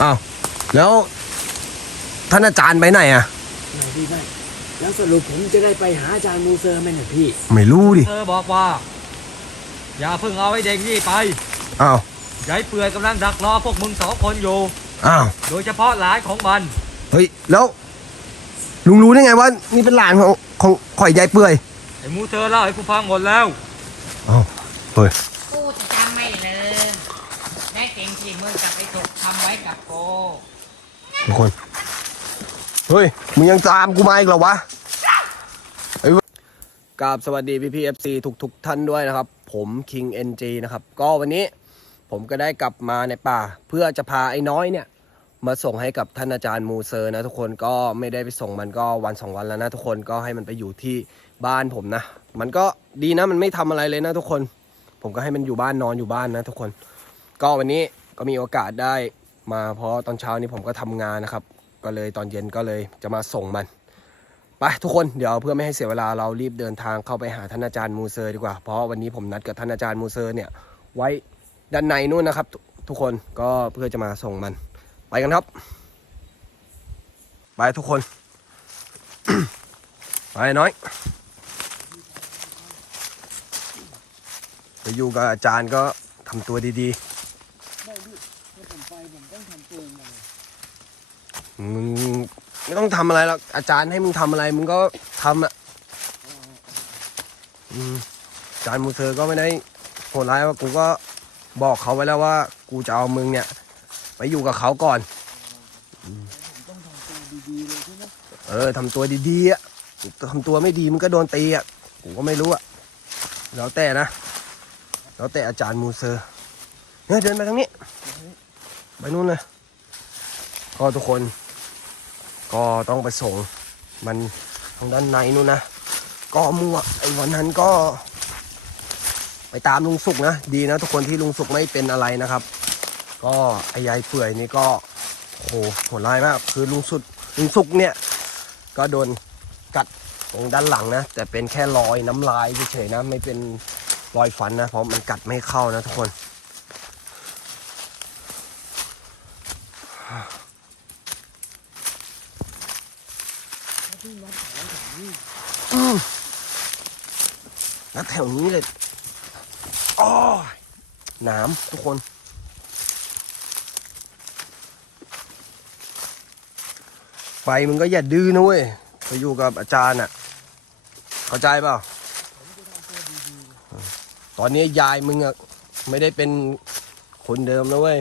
อ้าวแล้วท่านอาจารย์ไปไหนอะ ไหนพี่ไม่แล้วสรุปผมจะได้ไปหาอาจารย์มูเซอร์ไหมเนี่ยพี่ ไม่รู้ดิเธอบอกว่า อย่าเพิ่งเอาไอ้เด็กนี่ไปอ้าวยายเปื่อยกำลังดักรอพวกมึงสองคนอยู่ อ้าวโดยเฉพาะหลานของมัน เฮ้ยแล้วลุงรู้ได้ไงว่านี่เป็นหลานของของข่อยยายเปื่อยไอ้มูเธอเล่าให้กูฟังหมดแล้ว อ้าวเฮ้ยกูจะจำไม่ลืมและสิ่งที่มึงจะไปถูก ทำไว้กับกูทุกคน เฮ้ย มึงยังตามกูมาอีกเหรอวะเฮ้ยกราบสวัสดีพี่พีเอฟซีทุกทุกๆท่านด้วยนะครับ ผม King NG นะครับ ก็วันนี้ผมก็ได้กลับมาในป่า เพื่อจะพาไอ้น้อยเนี่ย มาส่งให้กับท่านอาจารย์มูเซอร์นะทุกคนก็ไม่ได้ไปส่งมันก็วันสองวันแล้วนะทุกคนก็ให้มันไปอยู่ที่บ้านผมนะ มันก็ดีนะมันไม่ทำอะไรเลยนะทุกคน ผมก็ให้มันอยู่บ้านนอนอยู่บ้านนะทุกคน ก็วันนี้ ก็มีโอกาสได้มาเพราะตอนเช้านี้ผมก็ทำงานนะครับ ก็เลยตอนเย็นก็เลยจะมาส่งมันไปทุกคนเดี๋ยวเพื่อไม่ให้เสียเวลาเรารีบเดินทางเข้าไปหาท่านอาจารย์มูเซอร์ดีกว่า เพราะวันนี้ผมนัดกับท่านอาจารย์มูเซอร์เนี่ยไว้ด้านในนู่นนะครับ ทุกคนก็เพื่อจะมาส่งมัน ไปกันครับ ไปทุกคน ไปน้อยไปอยู่กับอาจารย์ก็ทำตัวดีได้พี่ถ้าผมไปผ มึงไม่ต้องทำอะไรหรอกอาจารย์ให้มึงทำอะไรมึงก็ทำอะอาจารย์มูเซอร์ก็ไม่ได้โหดร้ายว่ากูก็บอกเขาไว้แล้วว่า กูจะเอามึงเนี่ย ไปอยู่กับเขาก่อนต้องทำตัวดีๆเลยใช่ไหมเออทำตัวดีๆอะทำตัวไม่ดีมันก็โดนตีอะกูก็ไม่รู้อะแล้วแต่นะแล้วแต่อาจารย์มูเซอร์เนี่ยเดินไปทางนี้ไปนู่นเลย ก็ทุกคนก็ต้องไปส่งมันทางด้านในนู่นนะ ก็มั่วไอ้วันนั้นก็ ไปตามลุงสุกนะ ดีนะทุกคนที่ลุงสุกไม่เป็นอะไรนะครับ ก็ไอ้ยายเปื่อยนี่ก็โอ้โหโหดร้ายมาก คือลุงสุดลุงสุกเนี่ย ก็โดนกัดตรงด้านหลังนะ แต่เป็นแค่รอยน้ำลายเฉยๆนะ ไม่เป็นรอยฟันนะ เพราะมันกัดไม่เข้านะทุกคน ถ้าพี่นัดแถวแถวนี้ อืม แล้วแถวนี้เลยอ้อยหนามทุกคน ไปมึงก็อย่าดื้อนะเว้ยไปอยู่กับอาจารย์อะ เข้าใจเปล่า ตอนนี้ยายมึงอะไม่ได้เป็นคนเดิมแล้วเว้ย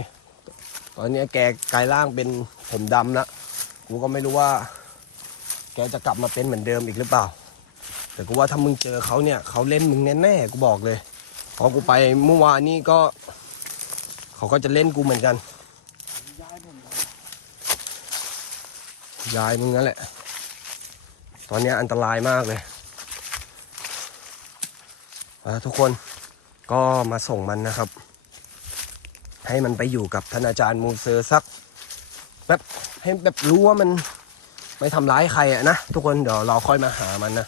ตอนนี้แกกลายร่างเป็นผมดำแล้ว กูก็ไม่รู้ว่า แกจะกลับมาเป็นเหมือนเดิมอีกหรือเปล่า แต่กูว่าถ้ามึงเจอเขาเนี่ยเขาเล่นมึงแน่ๆกูบอกเลยพอกูไปเมื่อวานนี้ก็ เขาก็จะเล่นกูเหมือนกันย้ายมึงนั่นแหละ ตอนนี้อันตรายมากเลยทุกคนก็มาส่งมันนะครับ ให้มันไปอยู่กับท่านอาจารย์มูเซอร์สักแบบให้แบบรู้ว่ามันไม่ทำร้ายใครอะนะ ทุกคนเดี๋ยวเราค่อยมาหามันนะ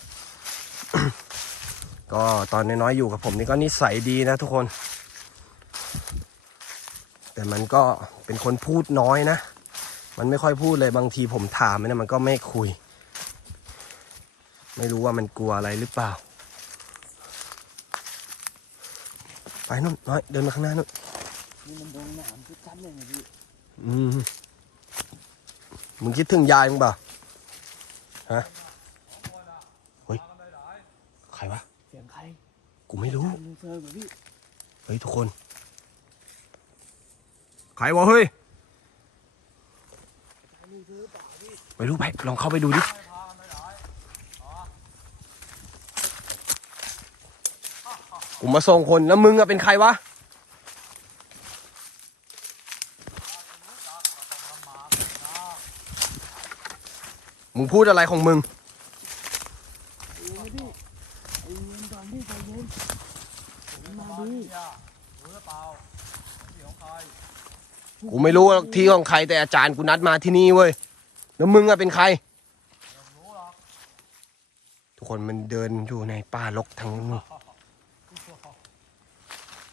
ก็ตอนน้อยๆอยู่กับผมนี่ก็นิสัยดีนะทุกคน แต่มันก็เป็นคนพูดน้อยนะ มันไม่ค่อยพูดเลยบางทีผมถามมันนะมันก็ไม่คุย ไม่รู้ว่ามันกลัวอะไรหรือเปล่า ไปนู่นน้อยเดินมาข้างหน้านู่นนี่มันโดนหนามชัดๆเลยนะพี่อืมมึงคิดถึงยายมึงเปล่าฮะ รวะ เสียงใครกูไม่รู้อาจารย์มูเซอร์เหรอพี่เฮ้ยทุกคน ใครวะเฮ้ยอาจารย์มูเซอร์เปล่าพี่ไปดูไปลองเข้าไปดูดิ ผมมาส่งคนแล้วมึงอะเป็นใครวะ มึงพูดอะไรของมึง เออพี่ไอ้เงินก่อนพี่ใจเย็นผมมาดี กูไม่รู้ว่าที่ของใครแต่อาจารย์กูนัดมาที่นี่เว้ย แล้วมึงอะเป็นใคร ทุกคนมันเดินอยู่ในป่ารกทั้งนู้น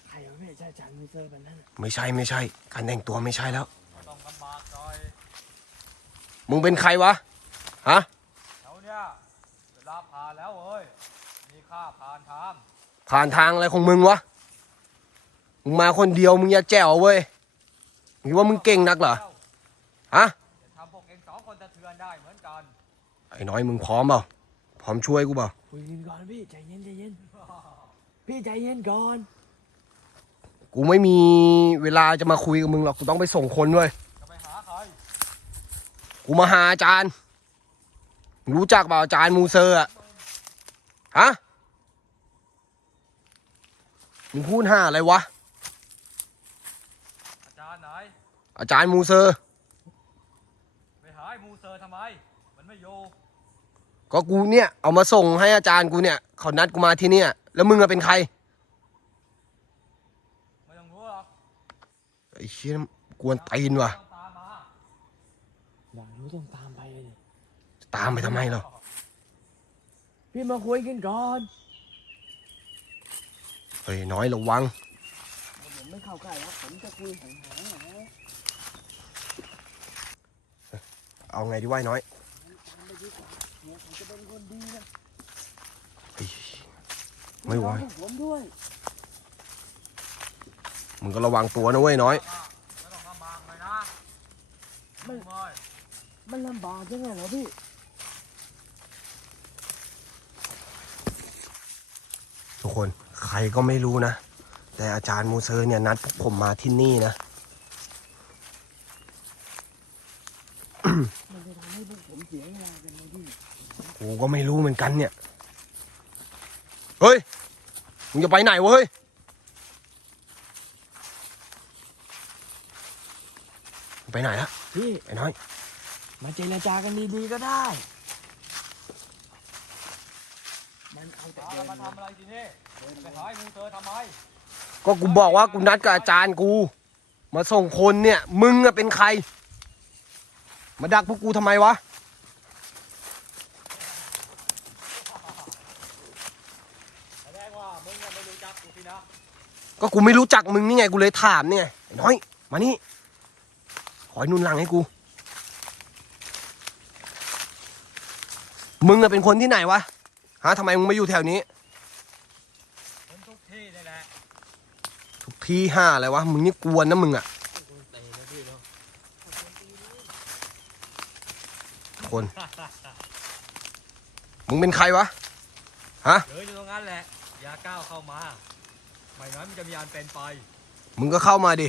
ใครวะพี่ใช่อาจารย์มูเซอร์แบบนั้นน่ะไม่ใช่ไม่ใช่ การแต่งตัวไม่ใช่แล้ว ต้องลำบากมึงเป็นใครวะ ฮะ แถวเนี้ยเวลาผ่านแล้วเว้ย มีค่าผ่านทาง ผ่านทางอะไรของมึงวะ มึงมาคนเดียวมึงอย่าแจ๋วเว้ยมึง คิดว่ามึงเก่งนักเหรอ ฮะ จะทำพวกเองสองคนสะเทือนได้เหมือนกัน ไอ้น้อยมึงพร้อมเปล่า พร้อมช่วยกูเปล่า คุยกันก่อนพี่ใจเย็นใจเย็น พี่ใจเย็นก่อน กูไม่มีเวลาจะมาคุยกับมึงหรอก กูต้องไปส่งคนเว้ยจะไปหาใคร กูมาหาอาจารย์มึงรู้จักเปล่าอาจารย์มูเซอร์อะฮะ มึงพูดห้าอะไรวะ อาจารย์ไหน อาจารย์มูเซอร์ไปหาไอ้มูเซอร์ทำไม มันไม่อยู่ก็กูเนี่ยเอามาส่งให้อาจารย์กูเนี่ยเขานัดกูมาที่เนี่ย แล้วมึงอะเป็นใครไม่ต้องรู้หรอกไอ้เชี่ยกวนตีนว่ะต้องตามมาอยากรู้ต้องตามไปเลยตามไปทำไมเหรอพี่มาคุยกันก่อนเฮ้ยน้อยระวัง ผมไม่เข้าใกล้แล้วผมจะคุยห่างๆนะเอาไงดีวะ ไอ้น้อยตามไปดีกว่าเนี่ยผมจะเป็นคนดีนะไอ้ไม่ไหวพี่รอพกผมด้วยมึงก็ระวังตัวนะเว้ยน้อยไม่ต้องลำบากเลยนะไม่ไม่มันลำบากยังไงเหรอพี่ทุกคนใครก็ไม่รู้นะ แต่อาจารย์มูเซอร์เนี่ยนัดพวกผมมาที่นี่นะ มันจะทำให้พวกผมเสียเวลากันไหมพี่ กูก็ไม่รู้เหมือนกันเนี่ย เฮ้ย มึงจะไปไหนวะเฮ้ยมึงไปไหนละพี่ไอ้น้อย มาเจรจากันดีๆก็ได้ มันเอาแต่พาเดินมามาทำอะไรที่นี่จะไปหาไอ้มูเซอร์ทำไม ก็กูบอกว่ากูนัดกับอาจารย์กู มาส่งคนเนี่ย มึงอะเป็นใคร มาดักพวกกูทำไมวะ แสดงว่ามึงยังไม่รู้จักกูสินะ ก็กูไม่รู้จักมึงนี่ไงกูเลยถามเนี่ยไอ้น้อย มานี่ ขอให้นุ่นหลังให้กู มึงอะเป็นคนที่ไหนวะฮะทำไมมึงมาอยู่แถวนี้คนทุกที่นี่แหละทุกที่ห้าอะไรวะ มึงนี่กวนนะมึงอะคน มึงเป็นใครวะเดินอยู่ตรงนั้นแหละ อย่าก้าวเข้ามา ไม่งั้นมันจะมีอันเป็นไป มึงก็เข้ามาดิ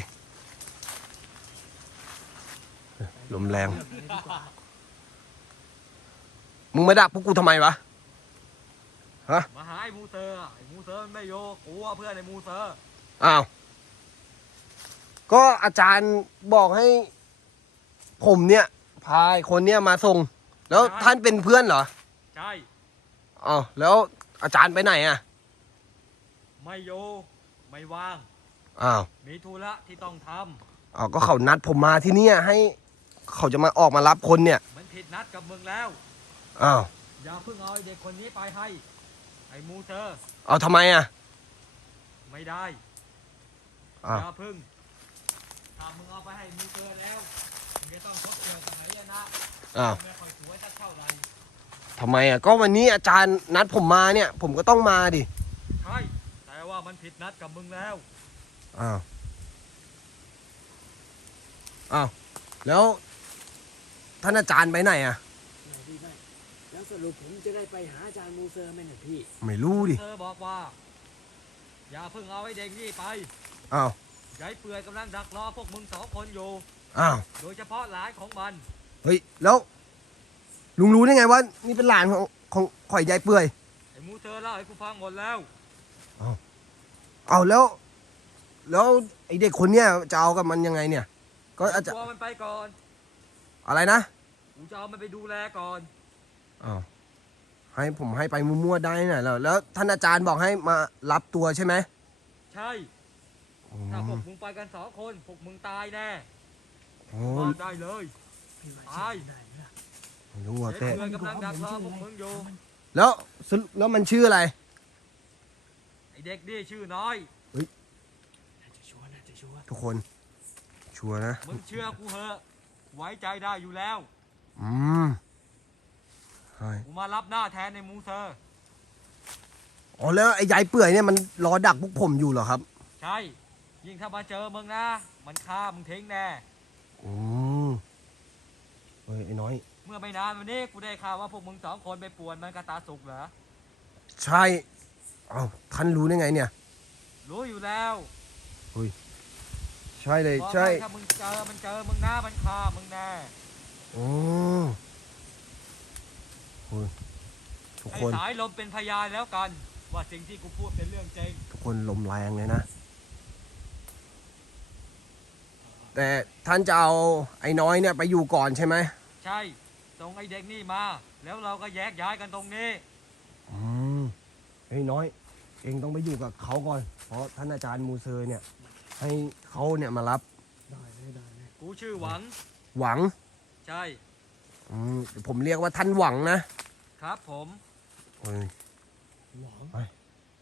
ลมแรง มึงมาดักพวกกูทำไมวะ มาหาไอ้มูเซอร์อะไอ้มูเซอร์มันไม่โยกูว่าเพื่อนไอ้มูเซอร์อ้าว ก็อาจารย์บอกให้ ผมเนี่ย พาไอ้คนเนี่ยมาส่ง แล้วท่านเป็นเพื่อนเหรอใช่ อ้าวแล้วอาจารย์ไปไหนอะ ไม่โย ไม่ว่าง อ้าว มีธุระที่ต้องทอ้าวก็เขานัดผมมาที่เนี่ยให้ เขาจะมาออกมารับคนเนี่ยำมันผิดนัดกับมึงแล้ว อ้าว อย่าเพิ่งเอาไอ้เด็กคนนี้ไปให้ ไอ้มูเซอร์เอาทำไมอะ ไม่ได้ อ้าวอย่าเพิ่ง ถ้ามึงเอาไปให้มูเซอร์แล้วมึงจะต้องทบเกี่ยวกับไหนยนะอ้าวไม่ค่อยสวยสักเท่าไหร่ทำไมอะ ก็วันนี้อาจารย์นัดผมมาเนี่ย ผมก็ต้องมาดิใช่แต่ว่า มันผิดนัดกับมึงแล้ว อ้าว อ้าว แล้ว ท่านอาจารย์ไปไหนอะ ไหนพี่ไม่แล้วสรุปผมจะได้ไปหาอาจารย์มูเซอร์ไหมเนี่ยพี่ ไม่รู้ดิ เธอบอกว่า อย่าเพิ่งเอาไอ้เด็กนี่ไปอ้าว ยายเปื่อยกำลังดักรอพวกมึงสองคนอยู่ อ้าว โดยเฉพาะหลานของมัน เฮ้ย แล้ว ลุงรู้ได้ไงว่า นี่เป็นหลานของของข่อยยายเปื่อย ไอ้มูเซอร์เล่าให้กูฟังหมดแล้ว เอาแล้ว แล้วไอเด็กคนเนี้ยจะเอากับมันยังไงเนี่ย ก็อาจจะกลัวมันไปก่อนอะไรนะกูจะเอามันไปดูแลก่อนอ้าวให้ผมให้ไปมั่วๆได้ไหนแล้วแล้วท่านอาจารย์บอกให้มารับตัวใช่ไหมใช่ถ้าพวกมึงไปกันสองคนพวกมึงตายแน่โอ้บอกได้เลยพี่ไม่ตายไหนล่ะไม่รู้อะยายแต่เปื่อยกำลังดักรอพวกมึงอยู่แล้วสรุปแล้วมันชื่ออะไรไอ้ เด็กนี่ชื่อน้อยน่าจะชัวร์น่าจะชัวร์ทุกคน ชัวร์นะ มึงเชื่อกูเหอะไว้ใจได้อยู่แล้ว อืมใช่กูมารับหน้าแทนในมูเซอร์ อ๋อแล้วไอ้ยายเปื่อยเนี่ยมันรอดักพวกผมอยู่เหรอครับ ใช่ ยิ่งถ้ามาเจอมึงนะ มันฆ่ามึงทิ้งแน่ อืมเฮ้ยไอ้น้อย เมื่อไม่นานวันนี้กูได้ข่าวว่าพวกมึงสองคนไปป่วนมันกระตาสุกเหรอ ใช่ เอ้าท่านรู้ได้ไงเนี่ย รู้อยู่แล้วใช่เลยบอกใช่ให้ถ้ามึงเจอมันเจอมึงนะมันฆ่ามึงแน่โอ้โหทุกไอ้คนสายลมเป็นพยานแล้วกัน ว่าสิ่งที่กูพูดเป็นเรื่องจริงทุกคนลมแรงเลยนะ แต่ท่านจะเอาไอ้น้อยเนี่ยไปอยู่ก่อนใช่ไหมใช่ส่งไอ้เด็กนี่มา แล้วเราก็แยกย้ายกันตรงนี้อืมไอ้น้อย เองต้องไปอยู่กับเขาก่อน เพราะท่านอาจารย์มูเซอร์เนี่ย ให้เขาเนี่ยมารับได้เลยได้เลยกูชื่อหวัง หวังใช่ อืมเดี๋ยวผมเรียกว่าท่านหวังนะครับผม เฮ้ยหวัง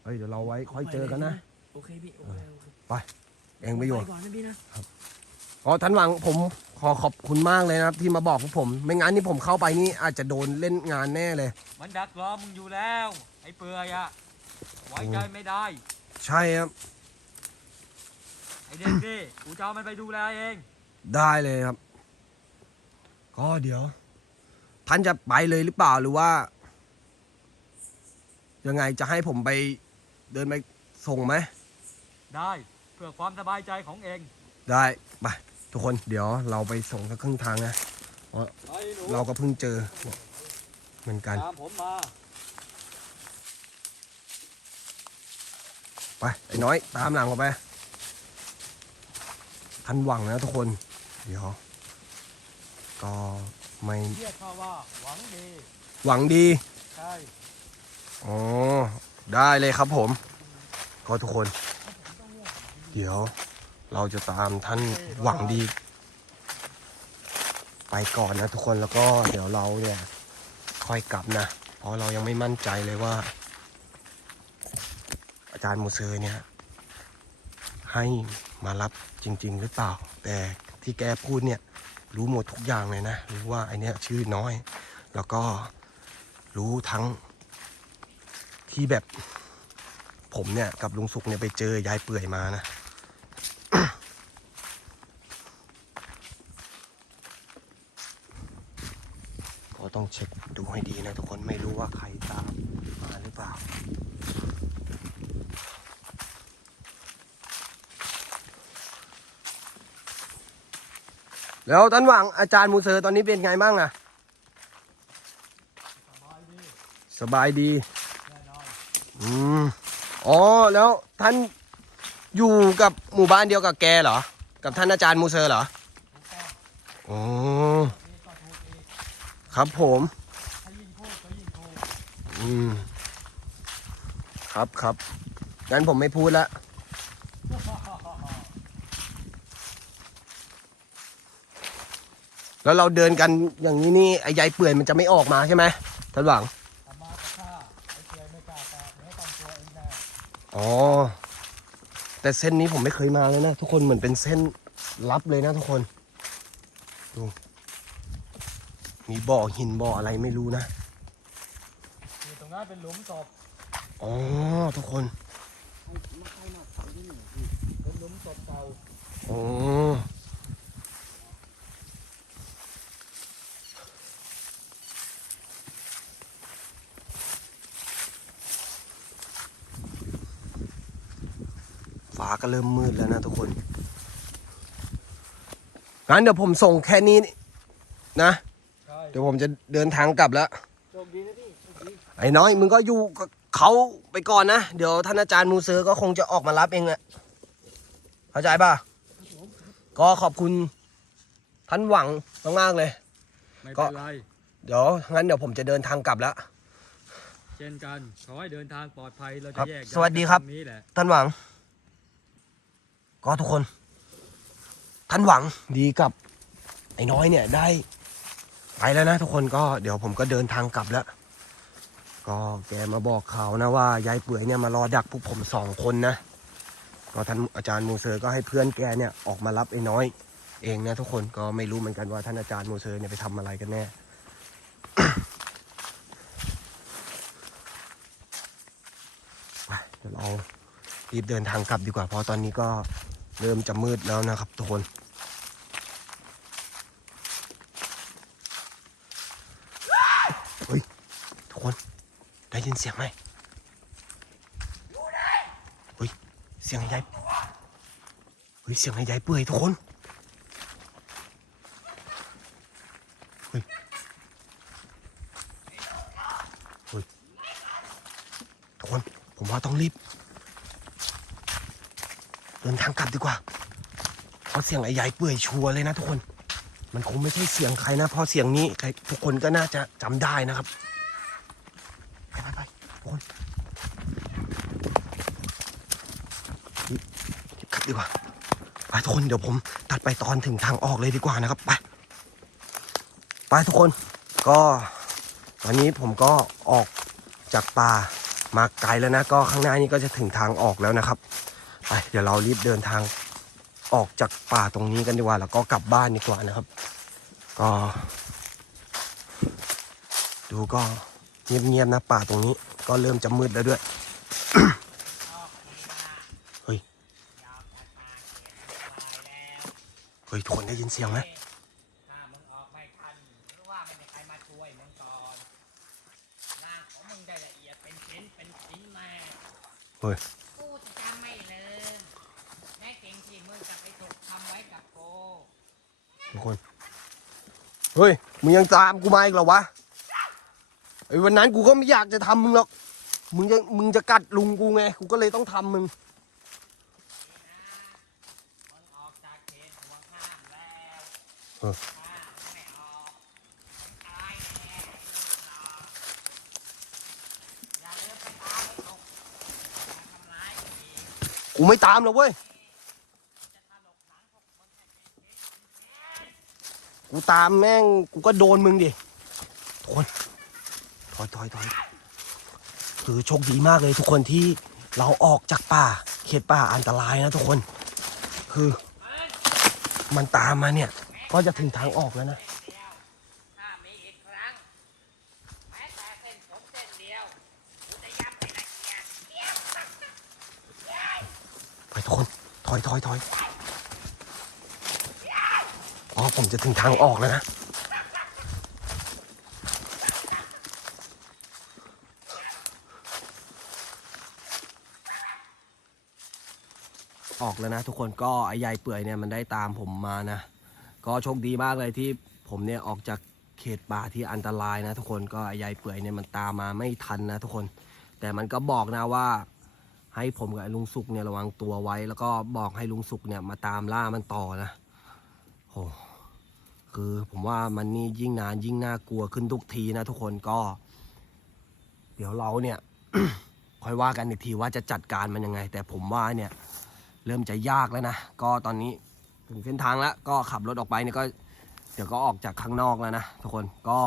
เฮ้ยเดี๋ยวเราไว้ค่อยเจอกันนะ โอเคพี่โอเคโอเคเองไปอยู่ ก่อนนะพี่นะอ๋อท่านหวังผมขอขอบคุณมากเลยนะครับ ที่มาบอกพวกผม ไม่งั้นนี่ผมเข้าไปนี่อาจจะโดนเล่นงานแน่เลย มันดักรอมึงอยู่แล้ว ไอ้เปื่อยอะ ไว้ใจไม่ได้ ใช่ครับ ไอ้เด็กนี่กูจะเอามันไปดูแลเอง ได้เลยครับ ก็เดี๋ยว ท่านจะไปเลยหรือเปล่าหรือว่า ยังไงจะให้ผมไปเดินไปส่งไหม ได้เพื่อความสบายใจของเองได้ไปทุกคนเดี๋ยวเราไปส่งสักครึ่งทางนะไอ้หนูเราก็เพิ่งเจอเหมือนกัน ตามผมมา ไปไอ้น้อยตามหลังออกไปท่านหวังนะทุกคน เดี๋ยว ก็ไม่เรียกเขาว่าหวังดี หวังดีใช่อ๋อได้เลยครับผม ก็ทุกคน เดี๋ยว เราจะตามท่านหวังดี ไปก่อนนะทุกคนแล้วก็เดี๋ยวเราเนี่ยค่อยกลับนะ เพราะเรายังไม่มั่นใจเลยว่า อาจารย์มูเซอร์เนี่ย ให้มารับจริง ๆ หรือเปล่า แต่ที่แกพูดเนี่ยรู้หมดทุกอย่างเลยนะ รู้ว่าไอเนี้ยชื่อน้อย แล้วก็รู้ทั้งที่แบบผมเนี่ยกับลุงสุกเนี่ยไปเจอยายเปื่อยมานะก็ต้องเช็คดูให้ดีนะทุกคนไม่รู้ว่าใครตามมาหรือเปล่า แล้วท่านหวังอาจารย์มูเซอร์ตอนนี้เป็นไงบ้างอะสบายดีอืมอ๋อแล้วท่านอยู่กับหมู่บ้านเดียวกับแกเหรอ กับท่านอาจารย์มูเซอร์เหรออ๋อครับผมถ้ายิ่งพูดก็ยิ่งถูกอืมครับครับงั้นผมไม่พูดละ แล้วเราเดินกันอย่างนี้นี่ไอ้ยายเปื่อยมันจะไม่ออกมาใช่ไหมท่านหวังทำมากับข้าไอ้เปื่อยไม่กล้าแตะเนื้อต้องตัวเองแน่อ๋อ แต่เส้นนี้ผมไม่เคยมาเลยนะ ทุกคนเหมือนเป็นเส้นลับเลยนะทุกคนดูมีบ่อหินบ่ออะไรไม่รู้นะอยู่ตรงนั้นเป็นหลุมศพอ๋อทุกคนเป็นหลุมศพเก่าอ๋อ ก็เริ่มมืดแล้วนะทุกคน งั้นเดี๋ยวผมส่งแค่นี้นะใช่เดี๋ยวผมจะเดินทางกลับแล้วโชคดีนะพี่โชคดีไอ้น้อยมึงก็อยู่กับเขาไปก่อนนะ เดี๋ยวท่านอาจารย์มูเซอร์ก็คงจะออกมารับเองแหละเข้าใจป่ะ ก็ขอบคุณท่านหวังมากๆเลย ไม่ก็เป็นไร เดี๋ยวงั้นเดี๋ยวผมจะเดินทางกลับแล้ว เช่นกัน ขอให้เดินทางปลอดภัยเราครัจะบแยกย้ายสวัสดีครับกันตงนี้แหละท่านหวัง ก็ทุกคน ท่านหวังดีกับไอ้น้อยเนี่ยได้ ไปแล้วนะทุกคนก็เดี๋ยวผมก็เดินทางกลับแล้ว ก็แกมาบอกข่าวนะว่ายายเปื่อยเนี่ยมารอดักพวกผมสองคนนะก็ท่านอาจารย์มูเซอร์ก็ให้เพื่อนแกเนี่ยออกมารับไอ้น้อย เองนะทุกคนก็ไม่รู้เหมือนกันว่าท่านอาจารย์โมเซอร์เนี่ยไปทำอะไรกันแน่เดี๋ยวเรารีบเดินทางกลับดีกว่าเพราะตอนนี้ก็ เริ่มจะมืดแล้วนะครับทุกคนเฮ้ยทุกคนได้ยินเสียงไหมเฮ้ยเสียงยายเฮ้ยเสียงยายเปื่อยทุกคนเฮ้ยเฮ้ยทุกคนผมว่าต้องรีบ ดินทางกลับดีกว่า เพราะเสียงไอ้ยายเปื่อยชัวร์เลยนะทุกคน มันคงไม่ใช่เสียงใครนะ เพราะเสียงนี้ใครทุกคนก็น่าจะจำได้นะครับ ไปไปไปทุกคนกลับดีกว่า ไปทุกคนเดี๋ยวผมตัดไปตอนถึงทางออกเลยดีกว่านะครับ ไป ไปทุกคน ก็ตอนนี้ผมก็ออกจากป่ามาไกลแล้วนะ ก็ข้างหน้านี้ก็จะถึงทางออกแล้วนะครับ ไปเดี๋ยวเรารีบเดินทางออกจากป่าตรงนี้กันดีกว่า แล้วก็กลับบ้านดีกว่านะครับ ก็ ดูก็เงียบๆนะป่าตรงนี้ ก็เริ่มจะมืดแล้วด้วยเฮ้ยเฮ้ยทุกคนได้ยินเสียงไหมเฮ้ย กูจะจำไม่ลืมแม่เก่งที่มึงกับไอ้ถูกทำไว้กับกู ทุกคน เฮ้ย มึงยังตามกูมาอีกเหรอวะ ไอ้วันนั้นกูก็ไม่อยากจะทำมึงหรอก มึงจะมึงจะกัดลุงกูไง กูก็เลยต้องทำมึงมึงออกจามึงกูไม่ตามหรอกเว้ย จะถลกหลังพวกมึงให้เป็นชิ้นเป็นแค่ กูตามแม่งกูก็โดนมึงดิทุกคนถอยถอยถอยคือโชคดีมากเลยทุกคนที่เราออกจากป่า เขตป่าอันตรายนะทุกคน คือ มันตามมาเนี่ย ก็จะถึงทางออกแล้วนะเส้นเดียวถ้ามีอีกคนผมเส้นเดียวกูจะย้ำให้ละเอียดเดียวไปทุกคน ถอยถอยถอย อ๋อผมจะถึงทางออกแล้วนะออกแล้วนะทุกคนก็ไอ้ยายเปื่อยเนี่ยมันได้ตามผมมานะ ก็โชคดีมากเลยที่ผมเนี่ยออกจากเขตป่าที่อันตรายนะ ทุกคนก็ไอ้ยายเปื่อยเนี่ยมันตามมาไม่ทันนะ ทุกคน แต่มันก็บอกนะว่า ให้ผมกับลุงสุกเนี่ยระวังตัวไว้ แล้วก็บอกให้ลุงสุกเนี่ยมาตามล่ามันต่อนะโอ้ คือผมว่ามันนี่ยิ่งนานยิ่งน่ากลัวขึ้นทุกทีนะทุกคนก็ เดี๋ยวเราเนี่ยค่อยว่ากันอีกทีว่าจะจัดการมันยังไง แต่ผมว่าเนี่ยเริ่มจะยากแล้วนะ ก็ตอนนี้ถึงเส้นทางแล้ว ก็ขับรถออกไปเนี่ยก็ เดี๋ยวก็ออกจากข้างนอกแล้วนะทุกคนก็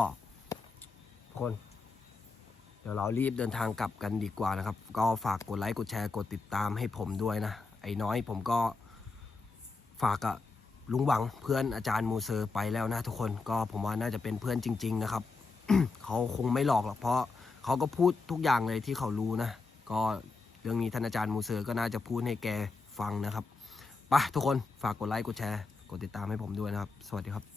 ทุกคน เดี๋ยวเรารีบเดินทางกลับกันดีกว่านะครับ ก็ฝากกดไลค์กดแชร์กดติดตามให้ผมด้วยนะ ไอ้น้อยผมก็ฝากกับ ลุงหวังเพื่อนอาจารย์มูเซอร์ไปแล้วนะทุกคนก็ผมว่าน่าจะเป็นเพื่อนจริง ๆ นะครับ เขาคงไม่หลอกหรอกเพราะเขาก็พูดทุกอย่างเลยที่เขารู้นะ ก็เรื่องนี้ท่านอาจารย์มูเซอร์ก็น่าจะพูดให้แกฟังนะครับไปทุกคนฝากกดไลค์กดแชร์ กดติดตามให้ผมด้วยนะครับ สวัสดีครับ